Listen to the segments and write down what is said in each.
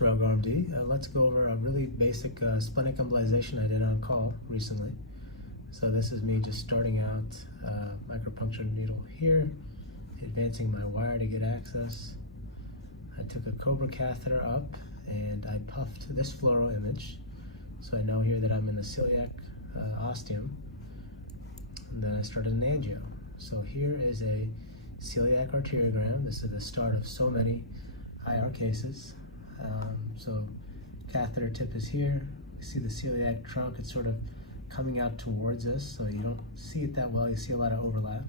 RMD. Let's go over a really basic splenic embolization I did on call recently. So this is me just starting out, micropuncture needle here, advancing my wire to get access. I took a Cobra catheter up and I puffed this fluoro image. So I know here that I'm in the celiac ostium. And then I started an angio. So here is a celiac arteriogram. This is the start of so many IR cases. So catheter tip is here. You see the celiac trunk, it's sort of coming out towards us, so you don't see it that well. You see a lot of overlap.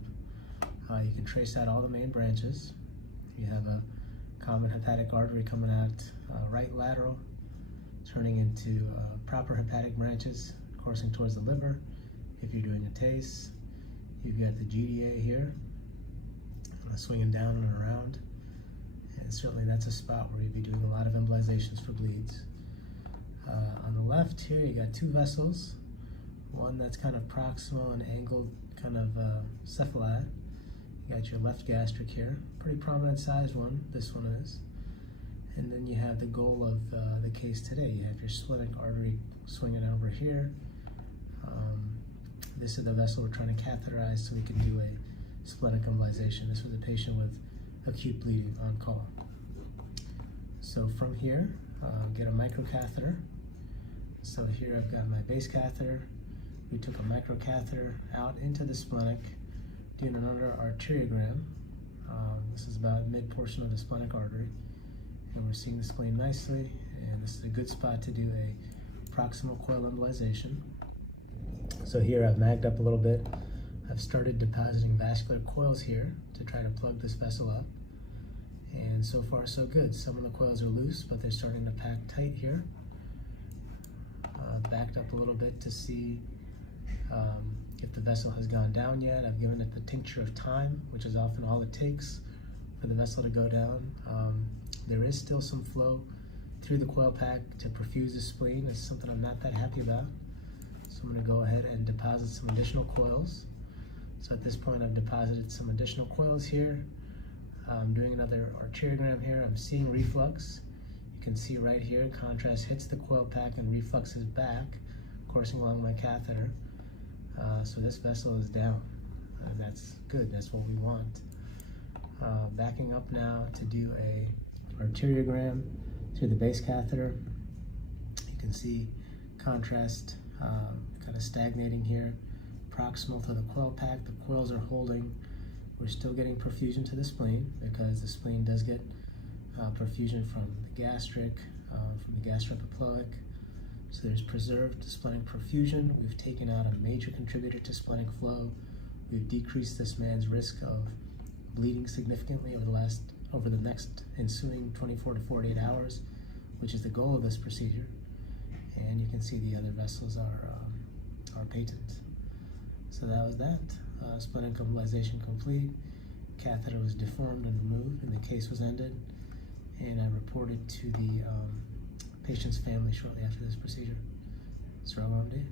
You can trace out all the main branches. You have a common hepatic artery coming out right lateral, turning into proper hepatic branches coursing towards the liver. If you're doing a TACE, you've got the GDA here, swinging down and around. And certainly that's a spot where you'd be doing a lot of embolizations for bleeds. On the left here, you got two vessels. One that's kind of proximal and angled, kind of cephalad. You got your left gastric here, pretty prominent sized one, this one is. And then you have the goal of the case today. You have your splenic artery swinging over here. This is the vessel we're trying to catheterize so we can do a splenic embolization. This was a patient with acute bleeding on call. So from here, get a microcatheter. So here I've got my base catheter. We took a microcatheter out into the splenic, doing an under arteriogram. This is about mid portion of the splenic artery. And we're seeing the spleen nicely, and this is a good spot to do a proximal coil embolization. So here I've magged up a little bit. I've started depositing vascular coils here to try to plug this vessel up. And so far so good. Some of the coils are loose, but they're starting to pack tight here. Backed up a little bit to see if the vessel has gone down yet. I've given it the tincture of time, which is often all it takes for the vessel to go down. There is still some flow through the coil pack to perfuse the spleen. It's something I'm not that happy about. So I'm going to go ahead and deposit some additional coils. So at this point I've deposited some additional coils here. I'm doing another arteriogram here. I'm seeing reflux. You can see right here, contrast hits the coil pack and reflux is back, coursing along my catheter. So this vessel is down. That's good, that's what we want. Backing up now to do a arteriogram through the base catheter. You can see contrast kind of stagnating here, proximal to the coil pack. The coils are holding. We're still getting perfusion to the spleen because the spleen does get perfusion from the gastric, from the gastroepiploic. So there's preserved splenic perfusion. We've taken out a major contributor to splenic flow. We've decreased this man's risk of bleeding significantly over the next ensuing 24 to 48 hours, which is the goal of this procedure. And you can see the other vessels are patent. So that was that. Splenic embolization complete. Catheter was deformed and removed, and the case was ended. And I reported to the patient's family shortly after this procedure. RMD.